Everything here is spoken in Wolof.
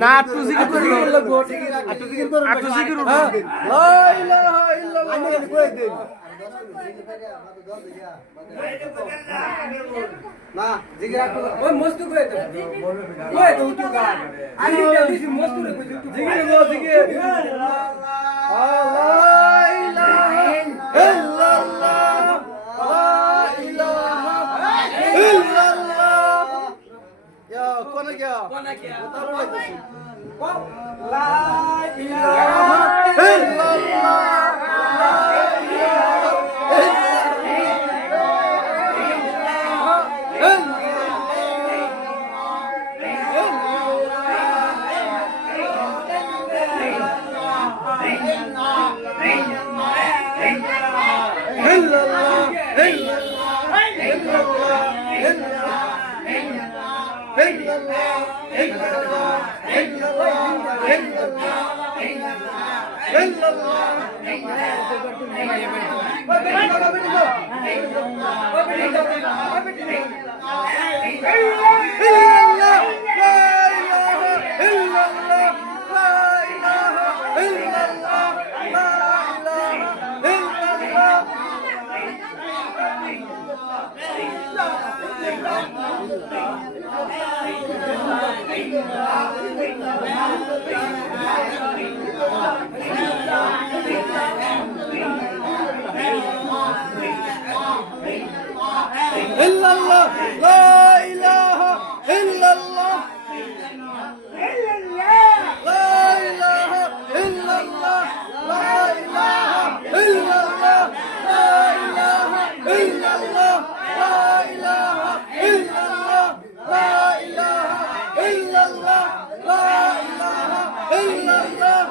না আটটু জিকির করলো আটটু জিকির করলো আটটু জিকির করলো লা ইলাহা ইল্লাল্লাহ আমি কই দেই না জিকির আটটু ওই মস্ত কই দে কই দে উঠু গান আমি দিছি মস্ত রে জিকির গো জিকির লা ইলাহা ইল্লাল্লাহ লা ইলাহা ইল্লাল্লাহ ইয়া কোন গয়া তারপর লা ইলাহা ইল্লাল্লাহ লা ইলাহা illallah la ilaha illallah la ilaha illallah la ilaha illallah la ilaha illallah la ilaha illallah la ilaha illallah la ilaha illallah